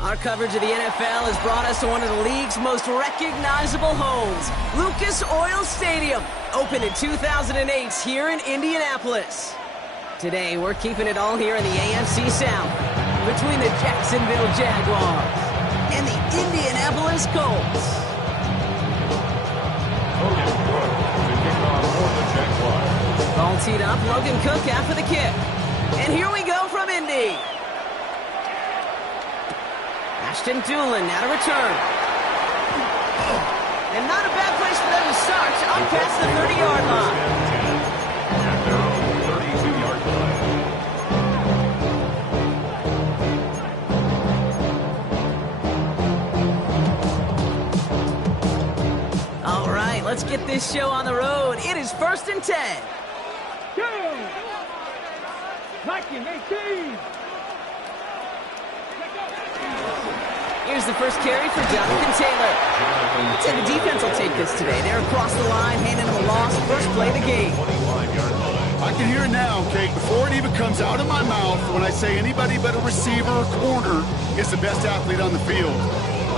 Our coverage of the NFL has brought us to one of the league's most recognizable homes, Lucas Oil Stadium, opened in 2008 here in Indianapolis. Today, we're keeping it all here in the AFC South, between the Jacksonville Jaguars and the Indianapolis Colts. Ball teed up, Logan Cook after the kick. And here we go from Indy. Ashton Doolin now to return. And not a bad place for them to start, up past the 30-yard line. All right, let's get this show on the road. It is 1st and 10. Go! 19-18. Here's the first carry for Jonathan Taylor. I'd say the defense will take this today. They're across the line, handing them a loss. First play of the game. I can hear it now, Kate, before it even comes out of my mouth when I say anybody but a receiver or corner is the best athlete on the field.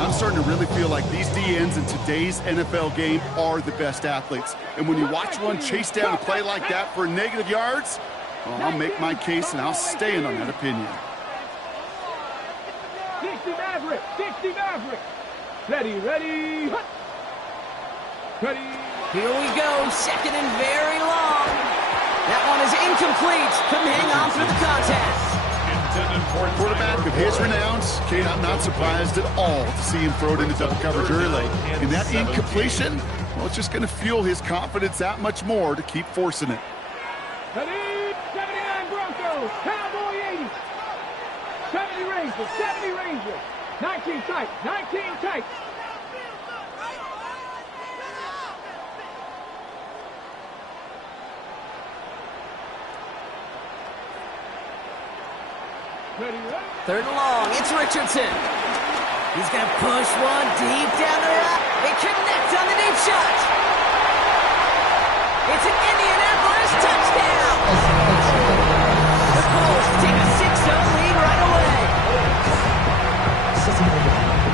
I'm starting to really feel like these DNs in today's NFL game are the best athletes. And when you watch one chase down a play like that for negative yards, well, I'll make my case and I'll stand on that opinion. 60 Maverick, 60 Maverick. Ready. Ready. Here we go, second and very long. That one is incomplete. Couldn't hang on through the contact. Quarterback of his renowns, Kate, I'm not surprised at all to see him throw it into double coverage early. And that incompletion, well, it's just going to fuel his confidence that much more to keep forcing it. Ready. 79 Broncos, Cowboy 80. 70 Rangers, 70 Rangers. 19 tight, 19 tight. Ready. Third and long, it's Richardson. He's going to push one deep down the right. They connect on the deep shot. It's an Indianapolis touchdown. The Colts take a 6-0 lead right away.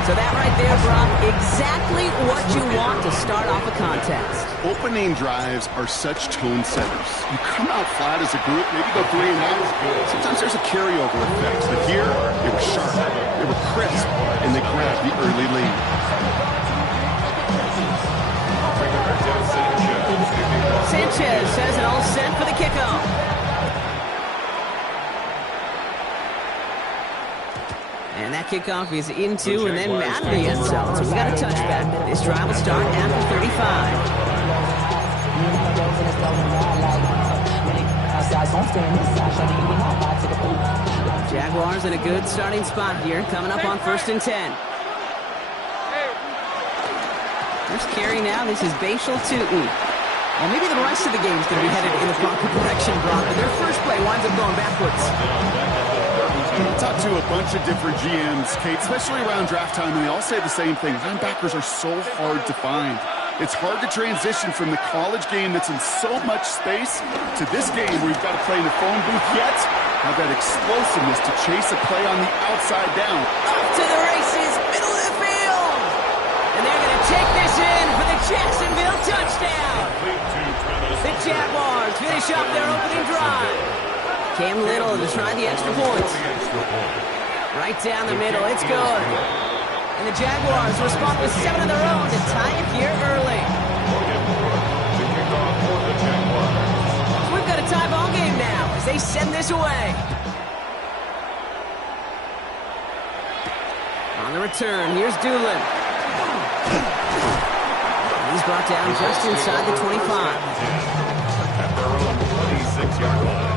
So that right there, Brock, exactly what you want to start off a contest. Opening drives are such tone setters. You come out flat as a group, maybe go 3 and out. Sometimes there's a carryover effect. But here, they were sharp, they were crisp, and they grabbed the early lead. Sanchez says it all set for the kickoff. And that kickoff is into and then out of the end zone. So we got a touchback. This drive will start after 35. Jaguars in a good starting spot here, coming up on 1st and 10. First carry now. This is Bashal Tootin. Well, maybe the rest of the game is going to be headed in the proper direction, Brock, but their first play winds up going backwards. I talked to a bunch of different GMs, Kate, especially around draft time, and they all say the same thing. Linebackers are so hard to find. It's hard to transition from the college game that's in so much space to this game where you've got to play in the phone booth yet have that explosiveness to chase a play on the outside down. Off to the races, middle of the field. And they're going to take this in for the Jacksonville touchdown. The Jaguars finish up their opening drive. Cam Little to try the extra points. Right down the middle, it's good. And the Jaguars respond with 7 of their own to tie it here early. So we've got a tie ball game now as they send this away. On the return, here's Doolin. He's brought down just inside the 25. At their own 26-yard line.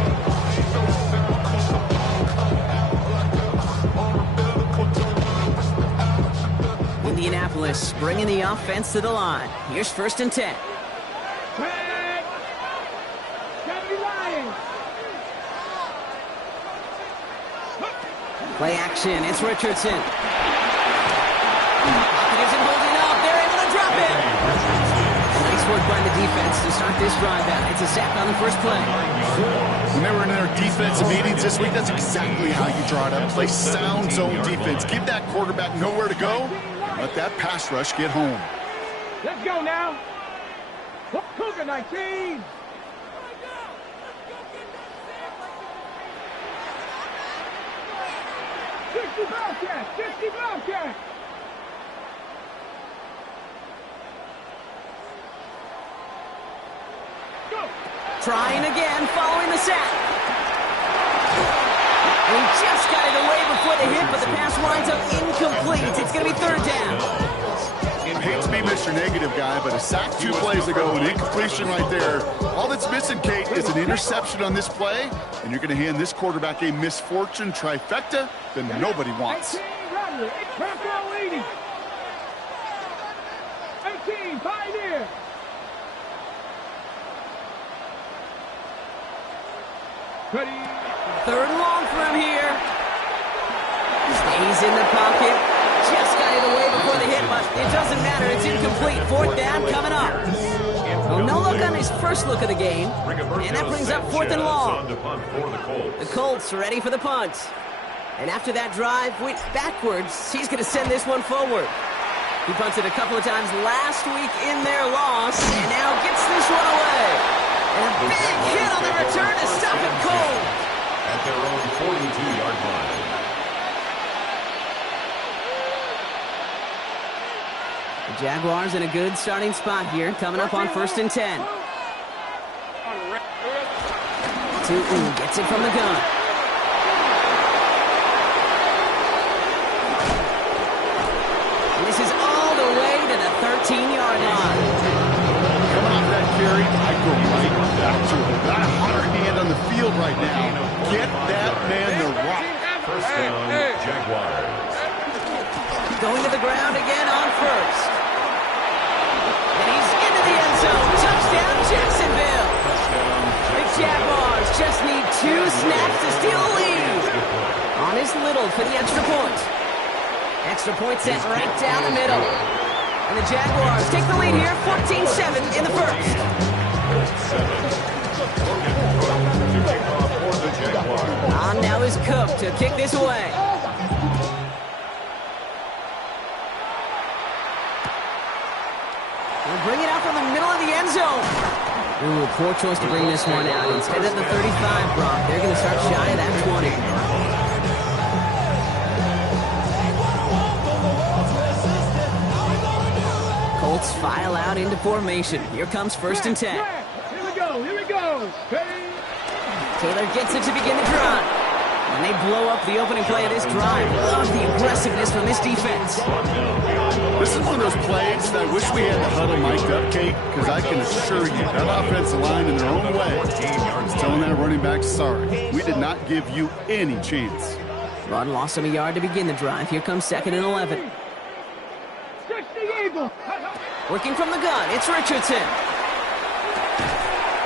Indianapolis bringing the offense to the line. Here's 1st and 10. Go! Play action. It's Richardson. Pocket isn't holding up. They're able to drop it. Nice work by the defense to start this drive out. It's a sack on the first play. When they were in their defensive meetings this week, that's exactly how you draw it up. Play sound zone defense. Give that quarterback nowhere to go. Let that pass rush get home. Let's go now. Cougar 19. Bobcat! 50 Bobcat! Go! Trying again, following the sack. And he just got it away before the hit, but the pass winds up incomplete. It's going to be third down. I hate to be Mr. Negative guy, but a sack 2 plays ago, an incompletion right there. All that's missing, Kate, is an interception on this play, and you're going to hand this quarterback a misfortune trifecta that nobody wants. 18, Pioneer. Ready. Third and long for him here. Stays in the pocket. Just got it away before the hit, but it doesn't matter. It's incomplete. Fourth down coming up. Oh, no look on his first look of the game. And that brings up fourth and long. The Colts ready for the punt. And after that drive went backwards, he's going to send this one forward. He punted a couple of times last week in their loss, and now gets this one away. And a big hit on the return to stop him cold. At their own 42-yard line. The Jaguars in a good starting spot here, coming up on 1st and 10. Tootin gets it from the gun. And this is all the way to the 13-yard line. Coming off that carry, I go right back to him. Got a hotter hand on the field right now. Get that man the rock. First down, Jaguars. Going to the ground again on first. And he's into the end zone. Touchdown, Jacksonville. The Jaguars just need 2 snaps to steal a lead. On his Little for the extra point. Extra point set right down the middle. And the Jaguars take the lead here, 14-7 in the first. On now is Cook to kick this away. We'll bring it out from the middle of the end zone. Ooh, poor choice to bring this one out. Instead of the 35, Brock, they're going to start shy of that 20. Colts file out into formation. Here comes 1st and 10. Here we go. Ready. Taylor gets it to begin the drive. And they blow up the opening play of this drive. Love the aggressiveness from this defense. This is one of those plays that I wish we had the huddle mic'd up, Kate, because I can assure you that offensive line in their own way is telling that running back, sorry, we did not give you any chance. Rod lost him a yard to begin the drive. Here comes 2nd and 11. 60 Eagle. Working from the gun, it's Richardson.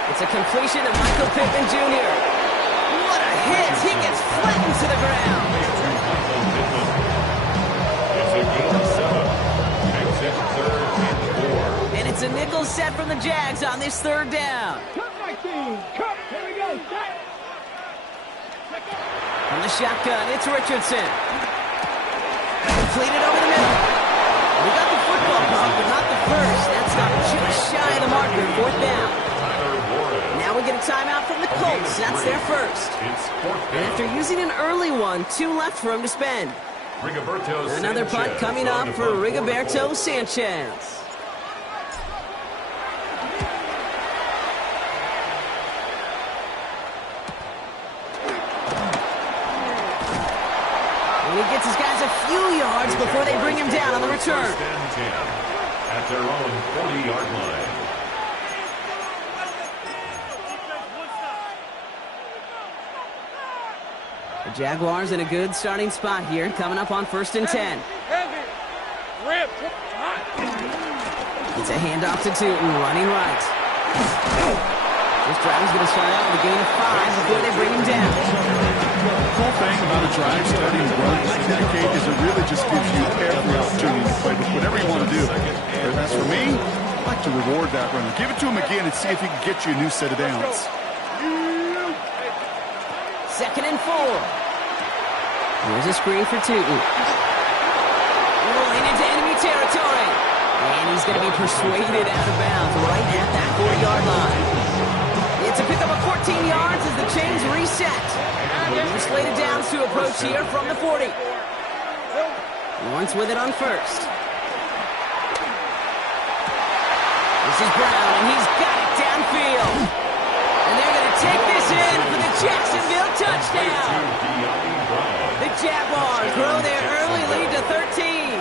It's a completion of Michael Pittman Jr. What a hit! He gets flattened to the ground. It's a gain of 7. Makes it 3rd and 4. And it's a nickel set from the Jags on this 3rd down. Cut 19. Cut. Here we go. From the shotgun, it's Richardson. Completed over the middle. We got the football ball, but not the first. That's got just shy of the marker, 4th down. Now we get a timeout from the Colts. That's their first. And after using an early one, 2 left for him to spend. Another punt coming up for Rigoberto Sanchez. And he gets his guys a few yards before they bring him down on the return. At their own 40-yard line. The Jaguars in a good starting spot here, coming up on 1st and 10. It's a handoff to Tootin, running right. This drive is going to start out with a gain of 5 before they bring him down. The cool thing about a drive starting to run like that, Kate, is it really just gives you every opportunity to play with whatever you want to do. But as for me, I like to reward that runner. Give it to him again and see if he can get you a new set of downs. 2nd and 4. Here's a screen for Tootin. Rolling into enemy territory. And he's going to be persuaded out of bounds right at that 40-yard line. It's a pickup of 14 yards as the chains reset. New slated downs to approach here from the 40. Lawrence with it on first. This is Brown, and he's got it downfield. And they're going to take this in for the Jacksonville touchdown. The Jaguars grow their early lead to 13.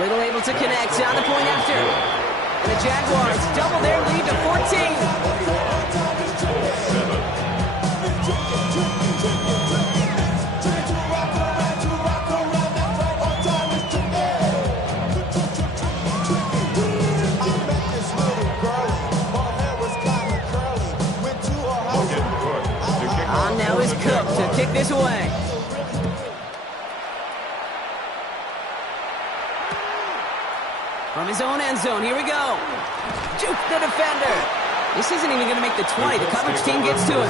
Little able to connect on the point after. And the Jaguars double their lead to 14. On now is Cook to kick this away. From his own end zone, here we go. Juke the defender. This isn't even going to make the 20. The coverage team gets to it.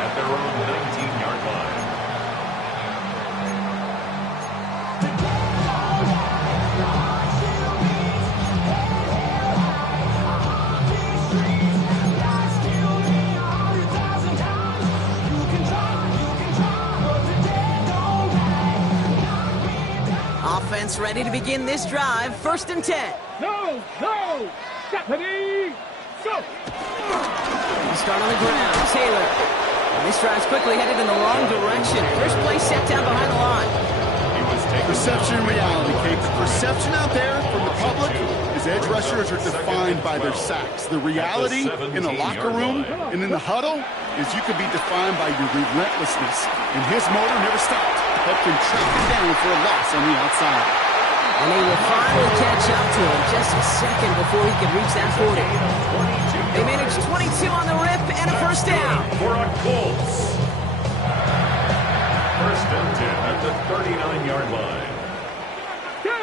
At their own 19-yard line. Offense ready to begin this drive. 1st and 10. No, Stephanie, go. We start on the ground. Taylor. And this drive's quickly headed in the wrong direction. First play set down behind the line. Perception and reality, Kate. The perception out there from the public is edge rushers are defined by their sacks. The reality in the locker room and in the huddle is you can be defined by your relentlessness. And his motor never stopped, helped him track it down for a loss on the outside. And he will finally catch up to him just a second before he can reach that 40. They managed 22 on the rip and a first down. For a Colts. 1st and 10 at the 39-yard line. Go.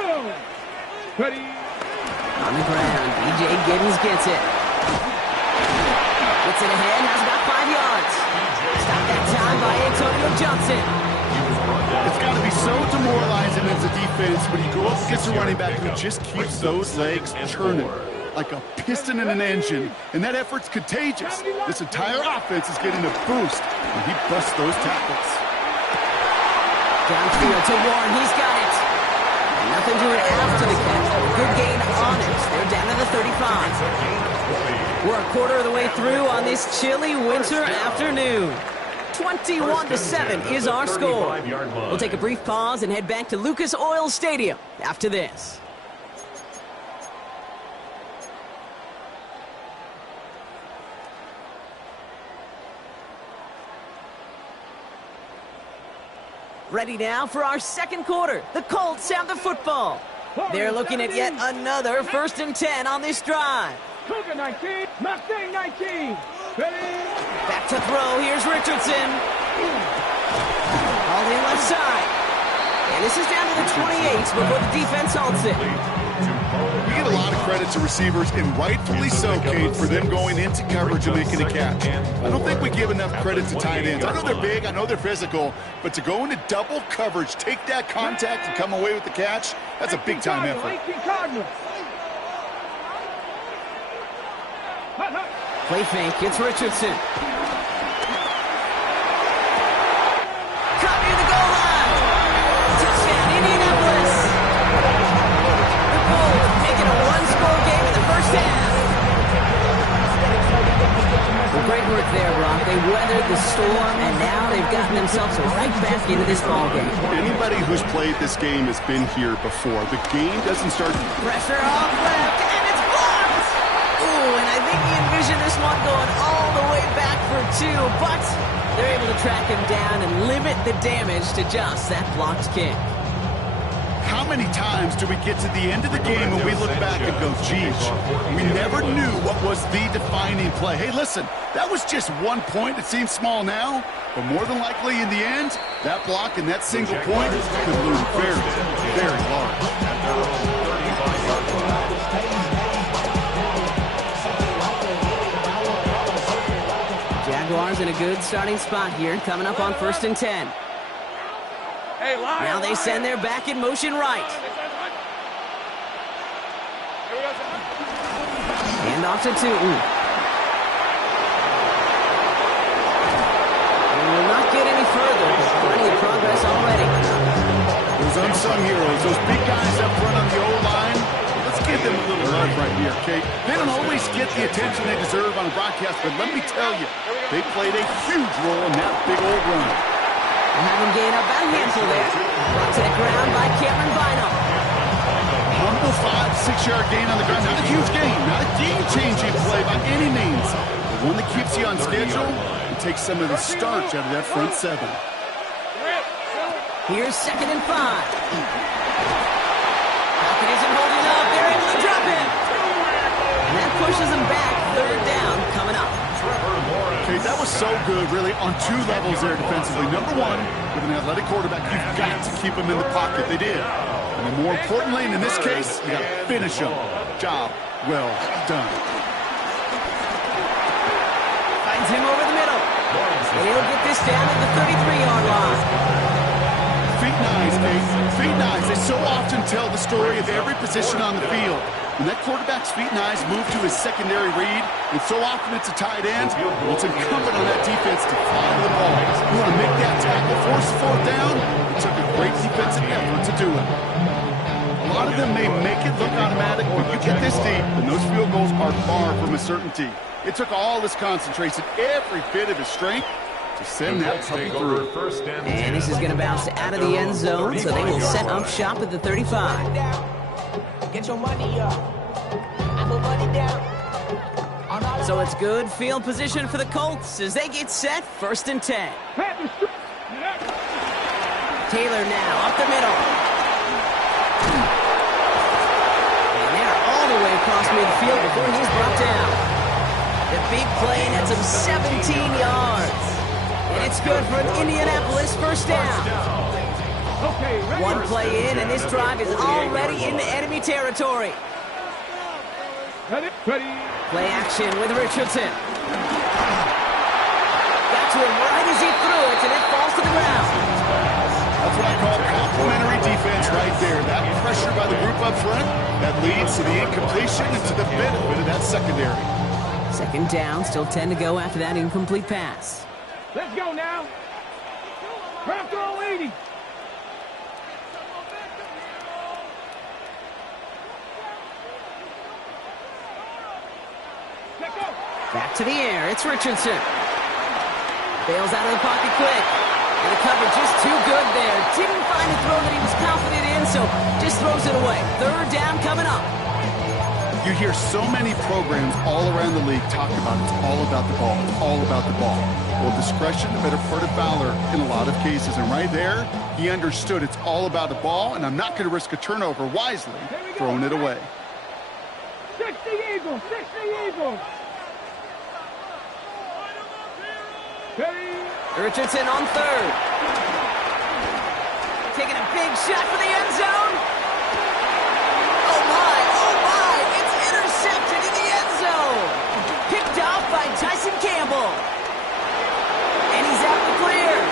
Ready. On the ground, B.J. Giddens gets it. Gets it ahead, has about 5 yards. Stopped that time by Antonio Johnson. It's got to be so demoralizing as a defense when you go up against a running back who just keeps those legs churning like a piston in an engine, and that effort's contagious. This entire offense is getting a boost when he busts those tackles. Downfield to Warren, he's got it. And nothing to it after the catch. A good gain on it. They're down to the 35. We're a quarter of the way through on this chilly winter afternoon. 21-7 is our score. We'll take a brief pause and head back to Lucas Oil Stadium after this. Ready now for our second quarter. The Colts have the football. They're looking at yet another 1st and 10 on this drive. Cougar 19, Mustang 19. Ready. Back to throw. Here's Richardson. All in left side. And this is down to the 28 before the defense halts it. We get a lot of credit to receivers, and rightfully so, Kate, for them going into coverage and making a catch. I don't think we give enough credit to tight ends. I know they're big, I know they're physical, but to go into double coverage, take that contact, and come away with the catch, that's a big-time effort. Play fake, it's Richardson. Caught near the goal line. Touchdown, Indianapolis. The Colts making a one-score game in the first half. Well, great work there, Brock. They weathered the storm, and now they've gotten themselves right back into this ballgame. Anybody who's played this game has been here before. The game doesn't start. Pressure off left, and it's blocked. Ooh, and I think he envisioned this one going all the way back for 2, but they're able to track him down and limit the damage to just that blocked kick. How many times do we get to the end of the game and we look back and go, geez, we never knew what was the defining play. Hey, listen, that was just 1 point. It seems small now, but more than likely in the end, that block and that single point could loom very, very large. Jaguars in a good starting spot here, coming up on 1st and 10. Now they send their back in motion right. Hand off to Tootin. And will not get any further, but plenty of progress already. Those unsung heroes, those big guys up front on the O-line, let's give them a little love right here, okay? They don't always get the attention they deserve on a broadcast, but let me tell you, they played a huge role in that big old run. Have him gain up about a handful there. Brought to the ground by Cameron Bynum. Humble 5-6-yard gain on the ground. Not a huge gain, not a game-changing play by any means. But one that keeps you on schedule and takes some of the starch out of that front seven. Here's 2nd and 5. Pocket isn't holding up. They're able to drop him. And that pushes them back. 3rd down coming up. Okay, that was so good, really, on 2 levels there defensively. Number 1, with an athletic quarterback, you've got to keep him in the pocket. They did. And then more importantly, and in this case, you got to finish him. Job well done. Finds him over the middle. And he'll get this down at the 33-yard line. Feet nice, Kate. Feet nice. They so often tell the story of every position on the field. When that quarterback's feet nice move to his secondary read, and so often it's a tight end, well, it's incumbent on that defense to follow the ball. You want to make that tackle, force the 4th down. It took a great defensive effort to do it. A lot of them may make it look automatic, but you get this deep, and those field goals are far from a certainty. It took all his concentration, every bit of his strength, to send that puppy through. And this is going to bounce out of the end zone, so they will set up shop at the 35. Get your money up. I put money down. So it's good field position for the Colts as they get set 1st and 10. Taylor now up the middle. And they're all the way across midfield before he's brought down. The big play nets him 17 yards. And it's good for an Indianapolis 1st down. One play in, and this drive is already into enemy territory. Ready. Play action with Richardson. Got to him right as he threw it, and it falls to the ground. That's what I call complimentary defense right there. That pressure by the group up front, that leads to the incompletion and to the benefit of that secondary. 2nd down, still 10 to go after that incomplete pass. Let's go now. Craft all 80. Back to the air, it's Richardson. Bails out of the pocket quick. And the coverage just too good there. Didn't find a throw that he was confident in, so just throws it away. 3rd down coming up. You hear so many programs all around the league talk about it's all about the ball. It's all about the ball. Well, discretion, the better part of valor in a lot of cases. And right there, he understood it's all about the ball, and I'm not going to risk a turnover wisely, throwing it away. 60 Eagles, 60 Eagles. Richardson on 3rd. Taking a big shot for the end zone. Oh my, it's intercepted in the end zone. Picked off by Tyson Campbell. And he's out the clear.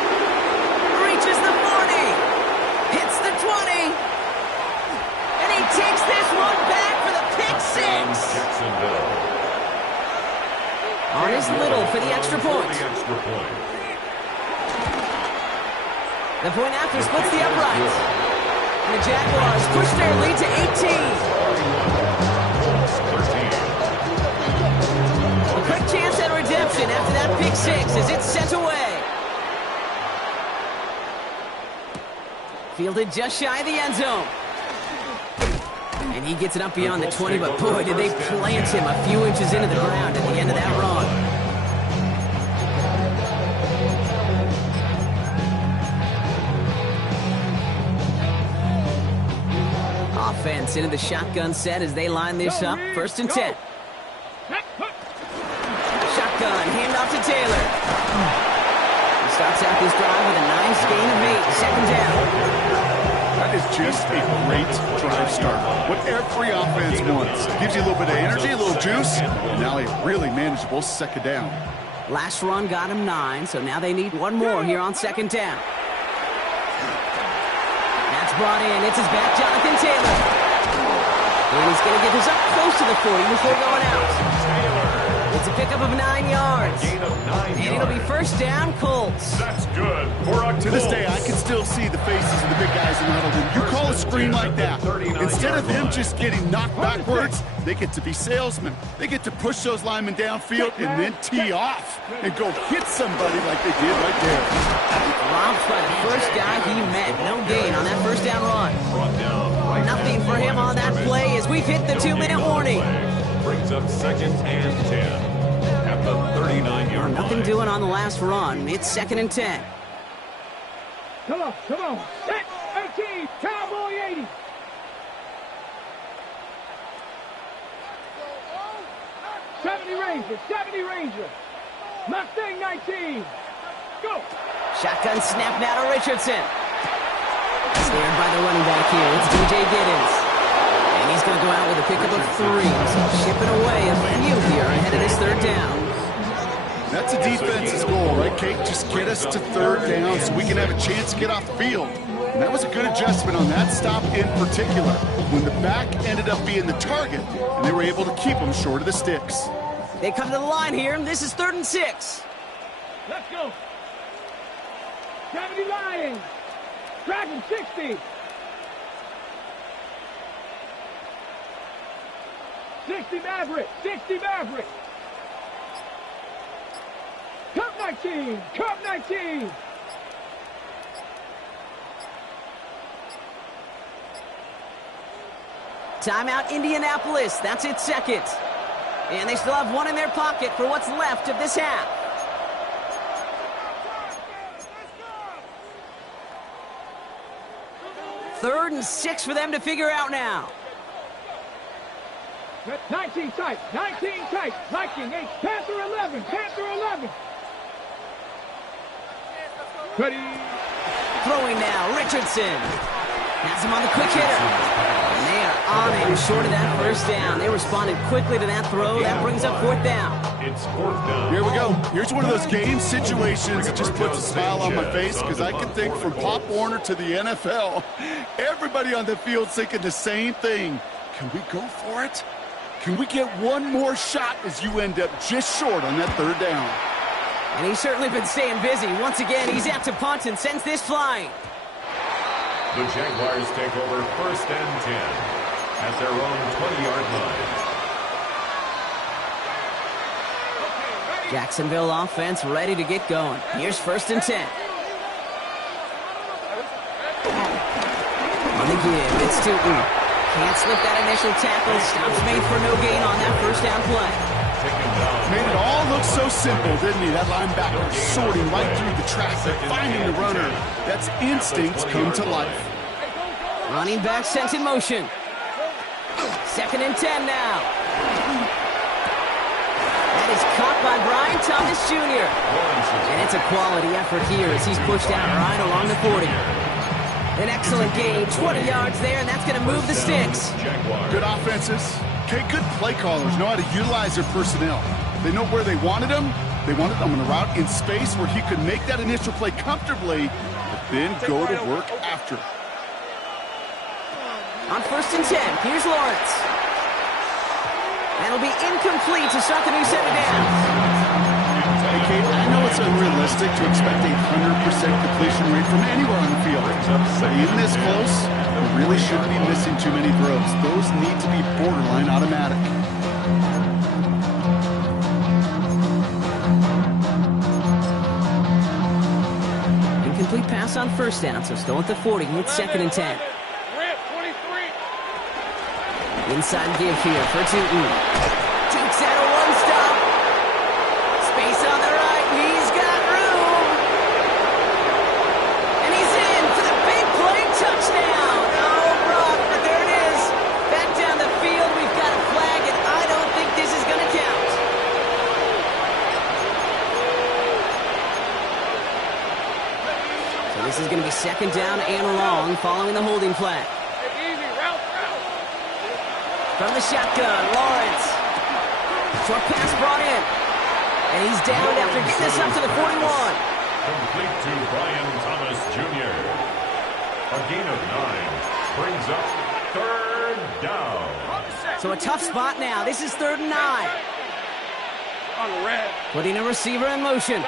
Reaches the 40. Hits the 20. And he takes this one back for the pick 6. On his Little for the extra point. The point after splits the uprights. And the Jaguars push their lead to 18. A quick chance at redemption after that pick 6 as it's sent away. Fielded just shy of the end zone. And he gets it up beyond the 20, but boy, did they plant him a few inches into the ground at the end of that run. Gets into the shotgun set as they line this up. 1st and 10. Shotgun, handoff to Taylor. He starts out this drive with a nice gain of 8. 2nd down. That is just a great drive start. What every offense wants. Gives you a little bit of energy, a little juice, and now a really manageable 2nd down. Last run got him 9, so now they need one more here on 2nd down. That's brought in. It's his back, Jonathan Taylor. And he's going to get this up close to the 40 before going out. It's a pickup of 9 yards. And it'll be 1st down, Colts. That's good for a To this day, I can still see the faces of the big guys in the huddle. When you call a screen like that, instead of them just getting knocked backwards, they get to be salesmen. They get to push those linemen downfield and then tee off and go hit somebody like they did right there. Robbed by the first guy he met. No gain on that 1st down run. Nothing for him on that play as we've hit the 2-minute warning. Brings up 2nd and 10 at the 39-yard line. Nothing doing on the last run. It's 2nd and 10. Come on. Set, 18, Cowboy 80. '70 Ranger. Mustang 19. Go. Shotgun snap now to Richardson. Snared by the running back here. It's DJ Giddens. And he's going to go out with a pickup of 3. So shipping away a few here ahead of this 3rd down. That's a defense's goal, right, Kate? Just get us to 3rd down so we can have a chance to get off the field. And that was a good adjustment on that stop in particular, when the back ended up being the target, and they were able to keep him short of the sticks. They come to the line here, and this is 3rd and 6. Let's go. 70 Lions. Dragon 60. 60 Maverick. Cup 19. Timeout, Indianapolis. That's its 2nd. And they still have 1 in their pocket for what's left of this half. 3rd and 6 for them to figure out now. 19 tight. Viking 8. Panther 11. Ready. Throwing now, Richardson. Has him on the quick hitter. And they are on him short of that 1st down. They responded quickly to that throw. That brings up 4th down. It's 4th down. Here we go. Here's one of those game situations that just puts a smile on my face because I can think from Pop Warner to the NFL, everybody on the field thinking the same thing. Can we go for it? Can we get one more shot as you end up just short on that 3rd down? And he's certainly been staying busy. Once again, he's out to punt and sends this flying. The Jaguars take over 1st and 10 at their own 20-yard line. Jacksonville offense ready to get going. Here's 1st and 10. On the give, it's Tootin. Can't slip that initial tackle. Stops made for no gain on that 1st down play. Made it all look so simple, didn't he? That linebacker sorting right through the traffic, finding the runner. That's instincts come to life. Running back sent in motion. 2nd and 10 now. That is caught by Brian Thomas Jr. And it's a quality effort here as he's pushed out right along the 40. An excellent gain, 20 yards there, and that's going to move the sticks. Good offenses. Okay, good play callers know how to utilize their personnel. They know where they wanted him. They wanted him on a route in space where he could make that initial play comfortably, but then go to work after. On 1st and 10, here's Lawrence. That'll be incomplete to start the new set of downs. Hey, Kate, I know it's unrealistic to expect a 100% completion rate from anywhere on the field. But even this close, we really shouldn't be missing too many throws. Those need to be borderline automatic. Incomplete pass on 1st down, so still at the 40. It's 2nd and 10. Inside give here for Tootin. Takes out a one-stop. Space on the right. He's got room. And he's in for the big play touchdown. Oh, Brock, but there it is. This is going to be second down and long following the holding flag. From the shotgun, Lawrence. Short pass brought in. And he's down after getting this up to the 41. Complete to Brian Thomas Jr. A gain of 9 brings up third down. So a tough spot now. This is 3rd and 9. On the red. Putting a receiver in motion.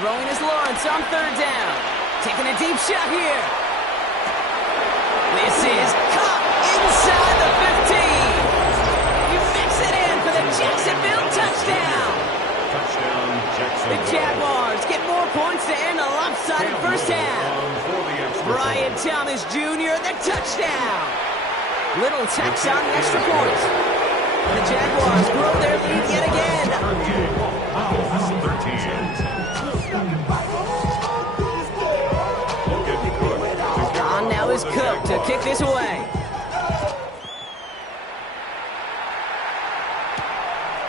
Throwing his Lawrence on 3rd down. Taking a deep shot here. This is caught inside the 15. You mix it in for the Jacksonville touchdown. Touchdown, Jacksonville. The Jaguars get more points to end a lopsided first half. Brian Thomas Jr., the touchdown. Little tax on the extra point. The Jaguars grow their lead yet again. 13. On now is Cook to kick this away.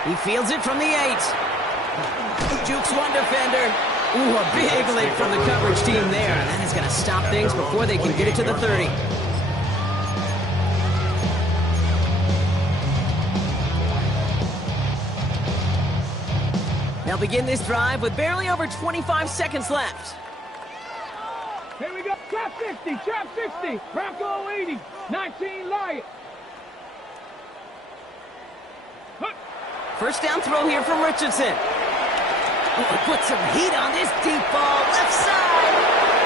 He fields it from the 8. Jukes one defender. Ooh, a big leap from the coverage team there. And that is going to stop things before they can get it to the 30. They'll begin this drive with barely over 25 seconds left. Here we go. Trap 60, trap 60. Bronco 80, 19 Lion. First down throw here from Richardson. Put some heat on this deep ball, left side.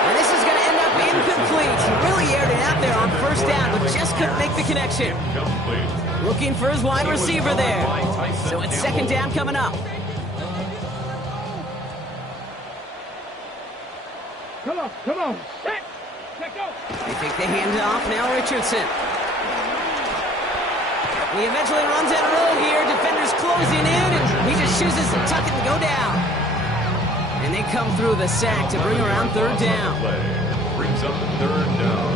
And this is going to end up incomplete. He really aired it out there on first down, but just couldn't make the connection. Looking for his wide receiver there. So it's second down coming up. Come on. Set. Let go. They take the handoff, now Richardson. He eventually runs out of row here. Defenders closing in, and he just chooses to tuck it and go down. And they come through the sack to bring around third down. Brings up third down.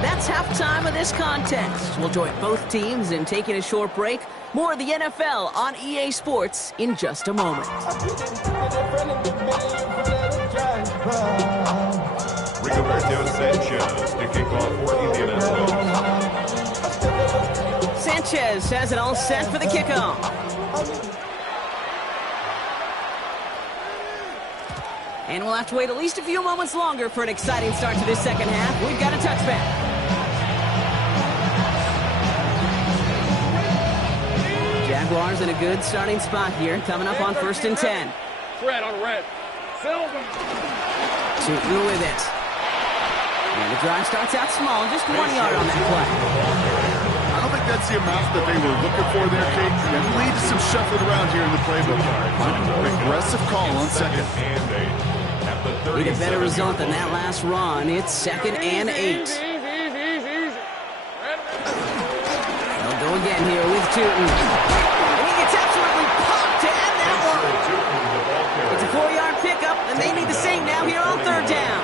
That's halftime of this contest. We'll join both teams in taking a short break. More of the NFL on EA Sports in just a moment. Rigoberto Sanchez to kick off for Indianapolis. Sanchez has it all set for the kickoff. And we'll have to wait at least a few moments longer for an exciting start to this second half. We've got a touchback. Jaguars in a good starting spot here, coming up on 1st and 10. Red on red. Silver. Shooting with it. And the drive starts out small, just 1 yard on that play. I don't think that's the amount that they were looking for there, Kate. That leads to some shuffling around here in the playbook. Aggressive call on second. Need a better result than that last run. It's 2nd and 8. They'll go again here with Tootin. And he gets absolutely popped to end that one. It's a 4-yard pickup, and they need the same now here on third down.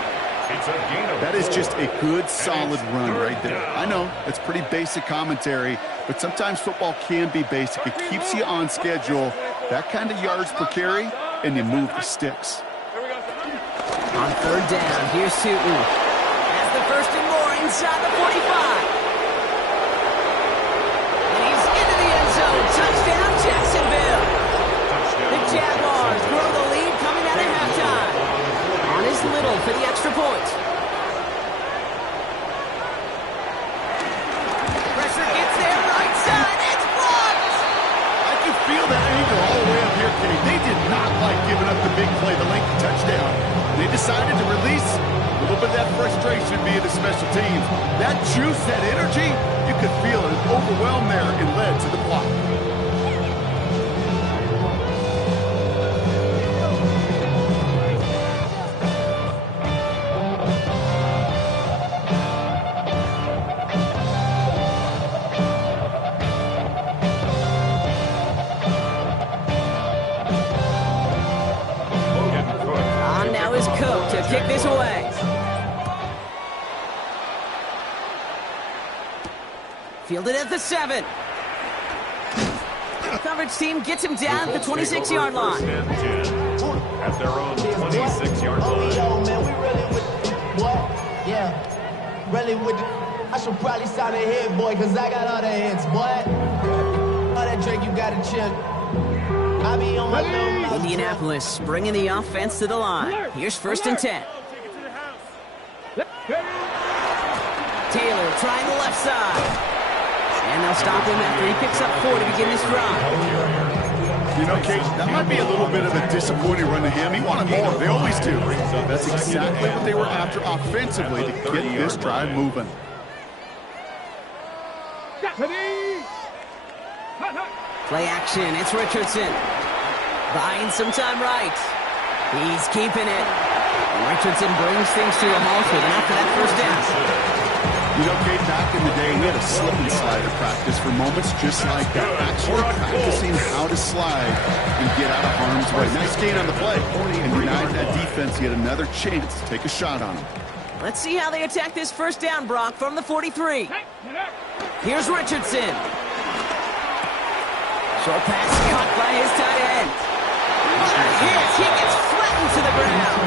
That is just a good, solid run right there. I know, it's pretty basic commentary, but sometimes football can be basic. It keeps you on schedule, that kind of yards per carry, and you move the sticks. On third down, here's Tootin. That's the first and more inside the 45. And he's into the end zone. Touchdown, Jacksonville. The Jaguars grow the lead coming out of halftime. On is Little for the extra point. Pressure gets there, right side. It's blocked. I can feel that anger all the way up here, Kenny. They did not like giving up the big play, the lengthy touchdown. They decided to release a little bit of that frustration via the special teams. That juice, that energy, you could feel it overwhelmed there and led to the block. Kick this away. Fielded at the 7. Coverage team gets him down at the 26-yard line. First and 10 at their own 26-yard line. Yo, man, we really with what? Yeah, really with I should probably sign a hit, boy, because I got all the hits, boy. All that drink, you got to chill. I be on my little Indianapolis bringing the offense to the line. Here's first and 10. Taylor trying the left side. And they'll stop him after he picks up 4 to begin this drive. You know, Kate, that might be a little bit of a disappointing run to him. He wanted more. They always do. That's exactly what they were after offensively to get this drive moving. Play action. It's Richardson. Buying some time right. He's keeping it. Richardson brings things to a halt with enough for that first down. You know, Kate, back in the day, he had a slip and slider practice for moments just like that. Actually practicing how to slide and get out of harm's way. Nice gain on the play. And denied that defense yet another chance to take a shot on him. Let's see how they attack this first down, Brock, from the 43. Here's Richardson. Short pass caught by his tight end. He gets flattened to the ground.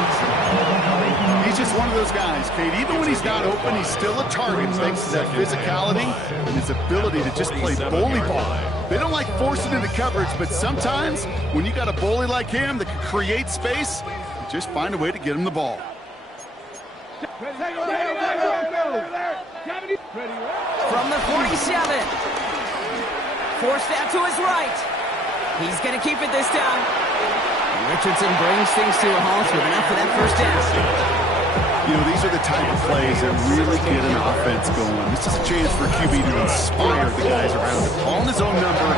He's just one of those guys, Kate. Even when he's not open, he's still a target thanks to that physicality and his ability to just play bully ball. They don't like forcing into coverage, but sometimes when you got a bully like him that can create space, you just find a way to get him the ball. From the 47. Forced out to his right. He's going to keep it this time. And Richardson brings things to a halt with enough for that first down. You know, these are the type of plays that really get an offense going. This is a chance for QB to inspire the guys around him. Calling his own number,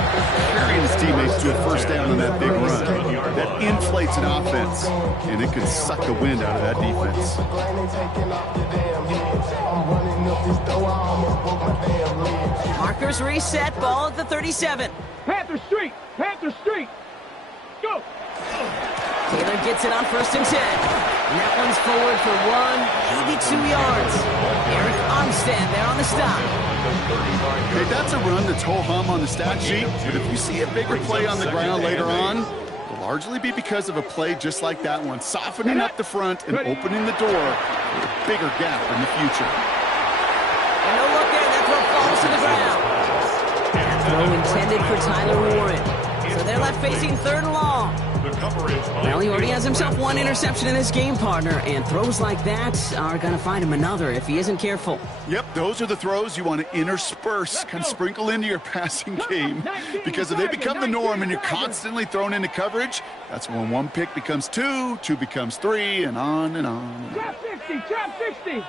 carrying his teammates to a first down on that big run. That inflates an offense, and it can suck the wind out of that defense. Markers reset, ball at the 37. Panther Street! Panther Street! Go! Taylor gets it on first and 10. And that one's forward for 1, maybe 2 yards. Eric Armstead there on the stop. Hey, that's a run that's ho-hum on the stat sheet, but if you see a bigger play on the ground later on, it'll largely be because of a play just like that one, softening up the front and opening the door for a bigger gap in the future. And no look there, that throw falls to the ground. That throw intended for Tyler Warren. So they're left facing third and long. Well, he already has himself one interception in this game, partner, and throws like that are going to find him another if he isn't careful. Yep, those are the throws you want to intersperse, kind of sprinkle into your passing game, because if they become the norm and you're constantly thrown into coverage, that's when one pick becomes 2, 2 becomes 3, and on and on. Trap 60! Trap 60!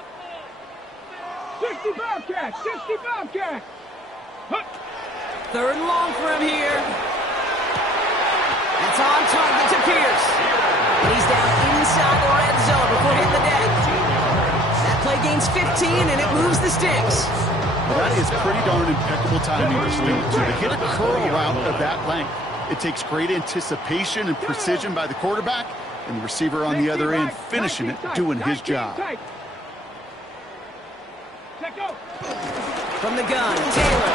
60 Bobcat! 60 Bobcat! Third and long for him here. It's on target to Pierce. And he's down inside the red zone before hitting the deck. That play gains 15, and it moves the sticks. Well, that is pretty darn impeccable timing to hit a curl route of that length. It takes great anticipation and precision by the quarterback, and the receiver on the other end finishing it, doing his job. From the gun, Taylor.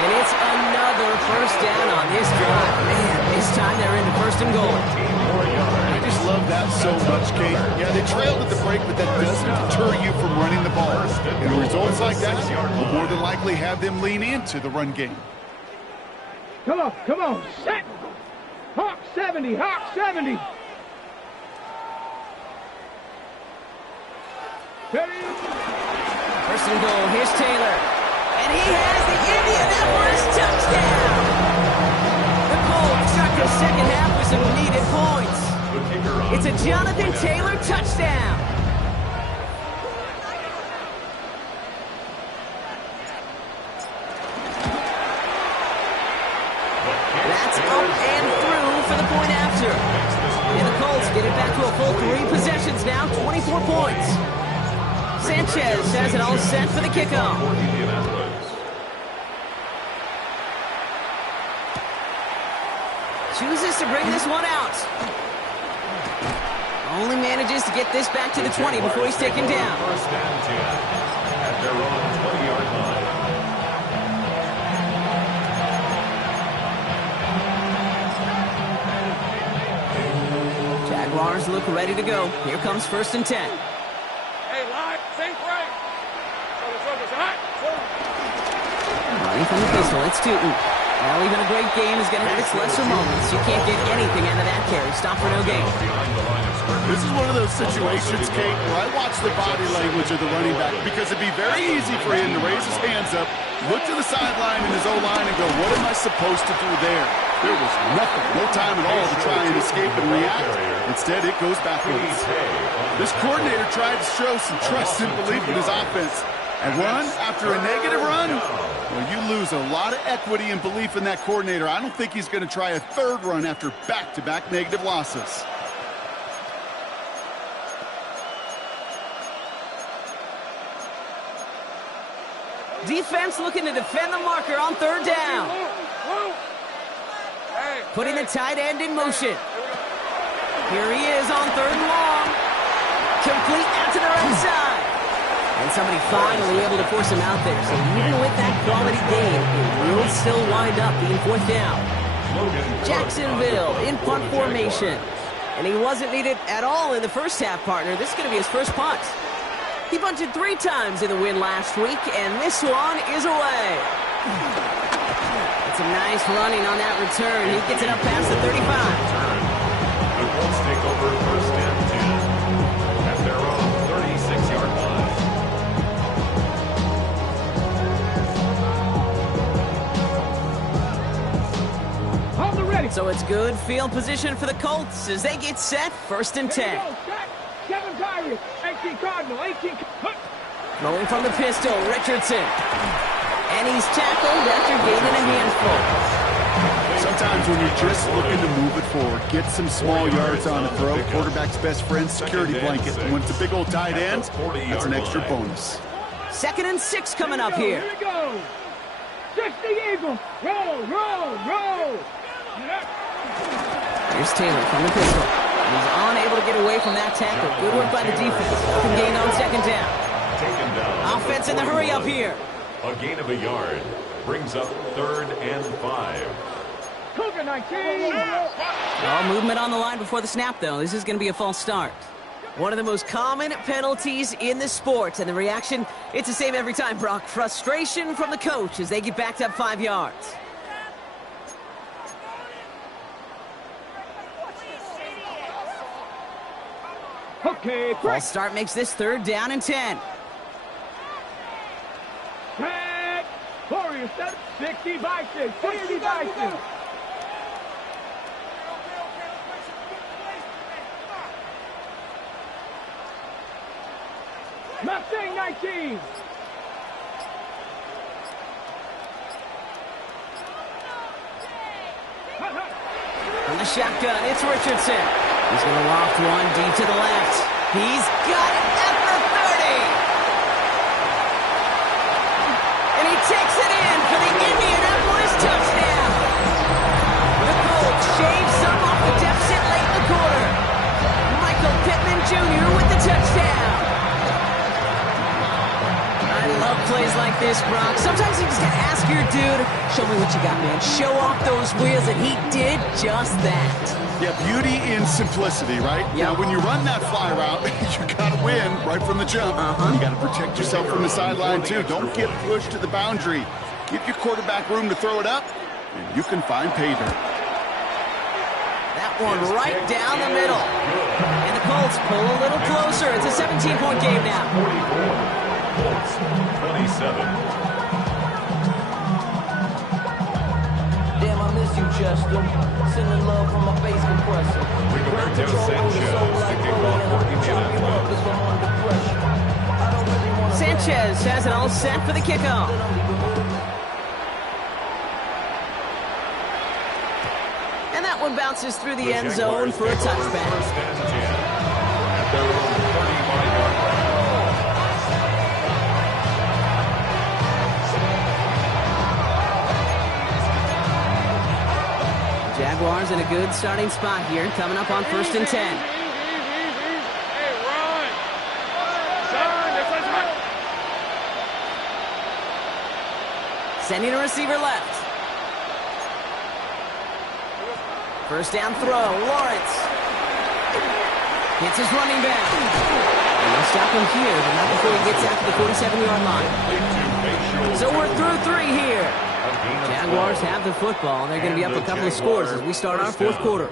And it's another first down on this drive. Man, this time they're into first and goal. I just love that so much, Kate. Yeah, they trailed at the break, but that doesn't deter you from running the ball. And results like that will more than likely have them lean into the run game. Come on, come on, set! Hawk 70, Hawk 70! First and goal, here's Taylor. And he has the Indianapolis touchdown! The Colts start the second half with some needed points. It's a Jonathan Taylor touchdown. That's up and through for the point after. And the Colts get it back to a full 3 possessions now, 24 points. Sanchez has it all set for the kickoff. Chooses to bring this one out. Only manages to get this back to the 20 before he's taken down. First and 10 at their own 20-yard line. Jaguars look ready to go. Here comes 1st and 10. Hey, line, think right. Running from the pistol, it's Tootin. Well, even a great game is going to have its lesser moments. You can't get anything out of that carry. Stop for no gain. This is one of those situations, Kate, where I watch the body language of the running back because it'd be very easy for him to raise his hands up, look to the sideline in his O-line and go, what am I supposed to do there? There was nothing, no time at all to try and escape and react. Instead, it goes backwards. This coordinator tried to show some trust and belief in his offense. And run after a negative run? Well, you lose a lot of equity and belief in that coordinator. I don't think he's going to try a third run after back-to-back negative losses. Defense looking to defend the marker on 3rd down. Putting the tight end in motion. Here he is on 3rd and long. Complete out to the right side. And somebody finally able to force him out there. So even with that quality gain, it will still wind up being 4th down. Jacksonville in punt formation. And he wasn't needed at all in the first half, partner. This is going to be his first punt. He punted 3 times in the win last week, and this one is away. It's a nice running on that return. He gets it up past the 35. The Colts take over 1st and 10 at their own 36-yard line. Hold the ready. So it's good field position for the Colts as they get set 1st and 10. 7 Tigers, 18 Cardinal, 18. Rolling from the pistol, Richardson. And he's tackled after gaining a handful. Sometimes when you're just looking to move it forward, get some small yards on the throw, quarterback's best friend, security blanket. And when it's a big old tight end, that's an extra bonus. 2nd and 6 coming up here. Here we go. 60 Eagles. Roll, roll, roll. Here's Taylor from the pistol. He's unable to get away from that tackle. Good work by the defense. Nothing gained on 2nd down. Taken down. Offense in the hurry up here. A gain of a yard brings up 3rd and 5. Cougar 19. All movement on the line before the snap, though. This is going to be a false start. One of the most common penalties in the sport, and the reaction, it's the same every time, Brock. Frustration from the coach as they get backed up 5 yards. Okay, False start makes this 3rd down and 10. Tag. Warriors, 60 Bison, 60 Bison. Mustang 19. From the shotgun, it's Richardson. He's going to loft one deep to the left. He's got it at the 30. And he takes it in for the Indianapolis touchdown. The Colts shave some off the deficit late in the quarter. Michael Pittman Jr. with the touchdown. I love plays like this, Brock. Sometimes you just got to ask your dude, show me what you got, man. Show off those wheels, and he did just that. Yeah, beauty in simplicity, right? Yep. Now, when you run that fly route, you got to win right from the jump. You got to protect yourself from the sideline, too. Don't get pushed to the boundary. Give your quarterback room to throw it up, and you can find pay dirt. That one right down the middle. And the Colts pull a little closer. It's a 17-point game now. 44, Colts 27. Damn, I miss you, Chester. Sending love from my face compressor. Rigoberto Sanchez to kick off for Sanchez has it all set for the kickoff. And that one bounces through the end zone for a touchback. 1st and 10 at their own 35-yard line. Jaguars in a good starting spot here, coming up on 1st and 10. Hey, run. Son, this is hot. Sending a receiver left. 1st down throw, Lawrence. Gets his running back. And they'll stop him here, but not before he gets out to the 47-yard line. So we're through 3 here. Jaguars have the football, and they're going to be up a couple of scores as we start our 4th quarter.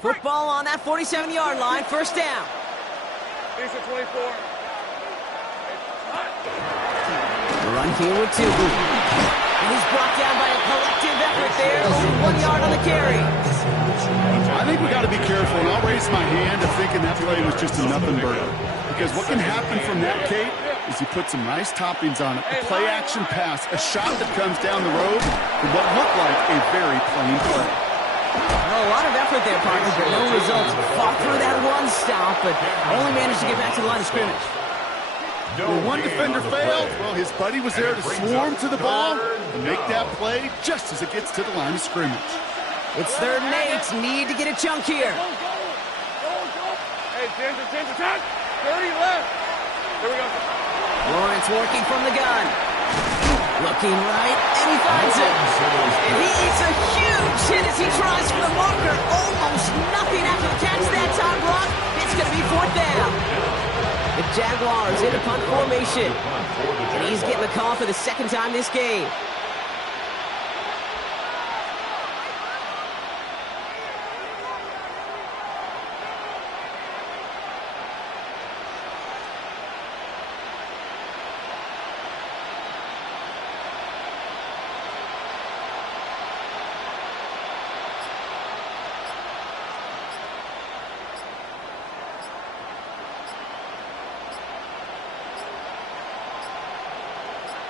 Football on that 47-yard line, first down. Here's the 24. The run here with 2. And he's brought down by a collective effort there, over 1 yard on the carry. I think we got to be careful, and I'll raise my hand of thinking that play was just a nothing burger. Because what can happen from that, Kate, is you put some nice toppings on it. A play-action pass, a shot that comes down the road for what looked like a very plain play. Well, a lot of effort there, partners, but no results. Fought through that one stop, but only managed to get back to the line of scrimmage. Well, one defender failed. Well, his buddy was there to swarm to the ball and make that play just as it gets to the line of scrimmage. It's 3rd and 8. Need to get a chunk here. Hey, 10 attack. 30 left. Here we go. Lawrence working from the gun. Looking right, and he finds it. And he eats a huge hit as he tries for the marker. Almost nothing after the catch that time block. It's going to be 4th down. The Jaguars in a punt formation. And he's getting the call for the 2nd time this game.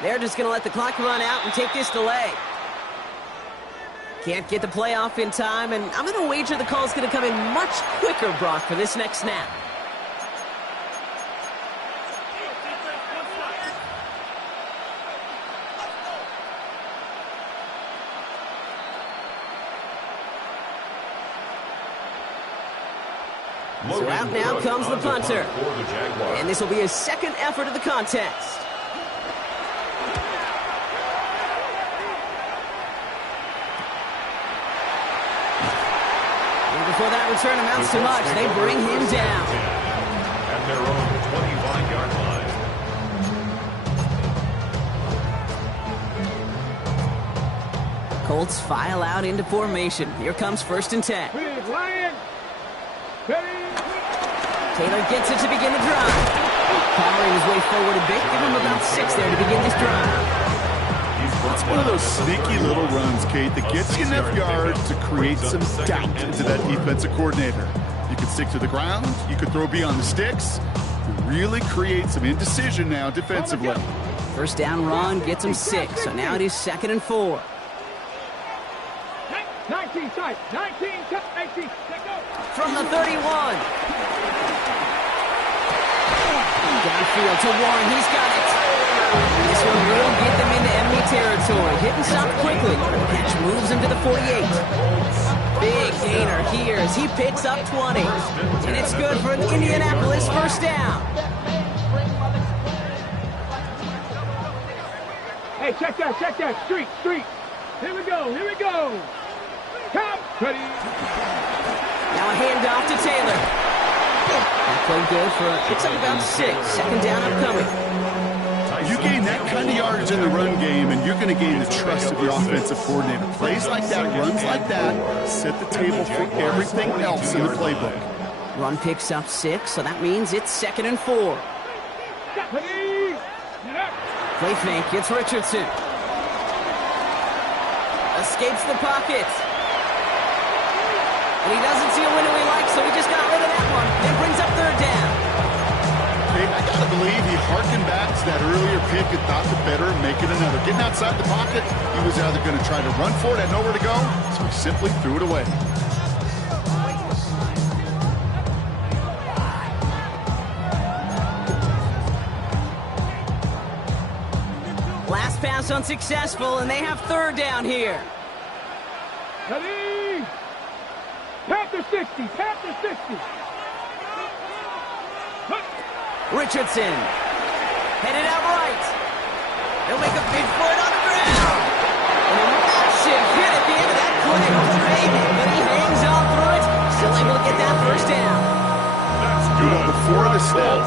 They're just going to let the clock run out and take this delay. Can't get the play off in time, and I'm going to wager the call's going to come in much quicker, Brock, for this next snap. So out now comes the punter. And this will be his 2nd effort of the contest. Before that return amounts to much, they bring him down. At their own 25-yard line. Colts file out into formation. Here comes 1st and 10. Taylor gets it to begin the drive. Powering his way forward a bit. Give him about 6 there to begin this drive. It's one of those sneaky little runs, Kate, that gets you enough yards to create some doubt into that defensive coordinator. You can stick to the ground, you can throw beyond the sticks, and really create some indecision now defensively. First down run gets him 6, so now it is 2nd and 4. 19 tight, 19 tight, 19. From the 31. Downfield to Warren, he's got it. This one will get them into enemy territory. Hit and stop quickly. Catch moves him to the 48. Big gainer here as he picks up 20. And it's good for an Indianapolis first down. Hey, check that. Street. Here we go. Come. Ready. Now a handoff to Taylor. That played good for picks up about 6. 2nd down upcoming. You gain that kind of yardage in the run game, and you're going to gain the trust of your offensive coordinator. Plays like that, runs like that, set the table for everything else in the playbook. Run picks up 6, so that means it's 2nd and 4. Play fake, it's Richardson. Escapes the pocket. And he doesn't see a window he likes, so he just got rid of that one. Then brings up 3rd down. I gotta believe he harkened back to that earlier pick and thought the better and make it another. Getting outside the pocket, he was either going to try to run for it, had nowhere to go, so he simply threw it away. Last pass unsuccessful, and they have 3rd down here. Ready. Panther 60, Panther 60. Richardson. Headed out right. They'll make a big for it on the ground. And a massive hit at the end of that play. Maybe, but he hangs on through it. Still able to get that first down. You know, before the snap,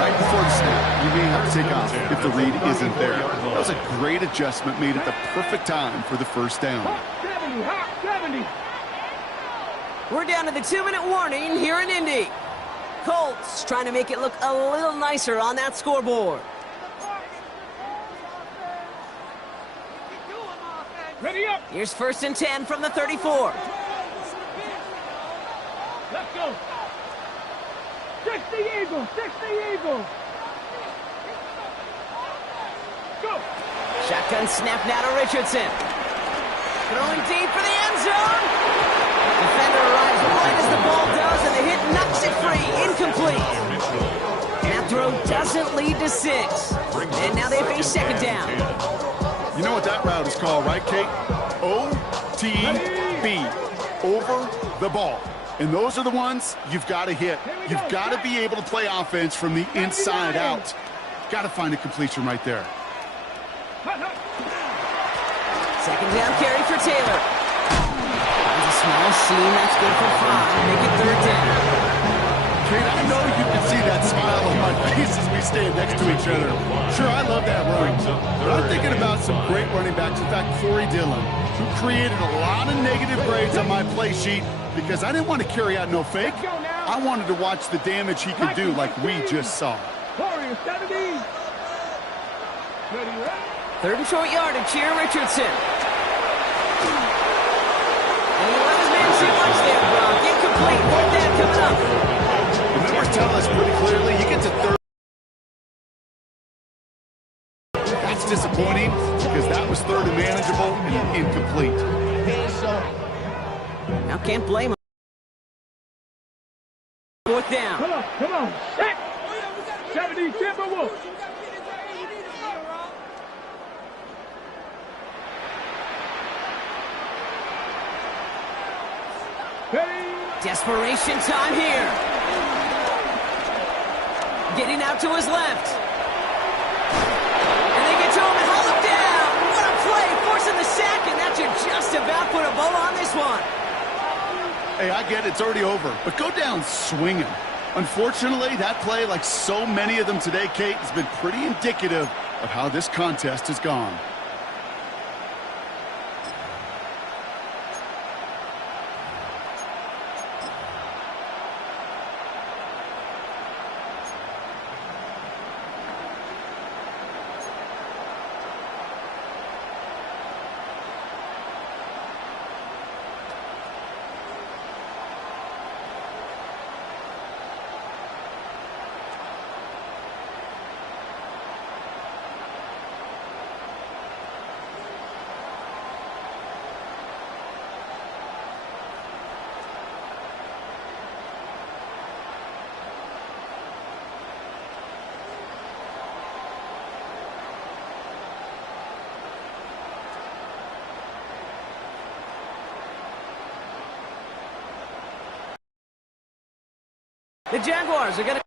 right before the snap, you may have to take off if the read isn't there. That was a great adjustment made at the perfect time for the first down. Hot 70, hot 70. We're down to the 2-minute warning here in Indy. Colts trying to make it look a little nicer on that scoreboard. Ready up. Here's 1st and 10 from the 34. Let's go. 60 Eagles, 60 Eagles. Go. Shotgun snap now to Richardson. Throwing deep for the end zone. Defender arrives right as the ball does, and the hit knocks it free. Incomplete. That throw doesn't lead to 6. And now they face 2nd down. You know what that route is called, right, Kate? OTB. Over the ball. And those are the ones you've got to hit. You've got to be able to play offense from the inside out. Got to find a completion right there. 2nd down carry for Taylor. Finds a small seam. That's good for 5. Make it 3rd down. Kate, I know you can see that smile on my face as we stand next to each other. Sure, I love that run. But I'm thinking about some great running backs. In fact, Corey Dillon, who created a lot of negative grades on my play sheet because I didn't want to carry out no fake. I wanted to watch the damage he could do like we just saw. Warriors 70. Ready, right? 3rd and short yardage here, Richardson. And he let his man see much there, Brock. Incomplete. 4th down coming up. The numbers tell us pretty clearly you get to 3rd. That's disappointing because that was 3rd and manageable and incomplete. Now can't blame him. 4th down. Come on. Set. 70 Timberwolves. Desperation time here. Getting out to his left. And they get to him and hold him down. What a play, forcing the sack, and that should just about put a bow on this one. Hey, I get it, it's already over, but go down swinging. Unfortunately, that play, like so many of them today, Kate, has been pretty indicative of how this contest has gone. The Jaguars are going to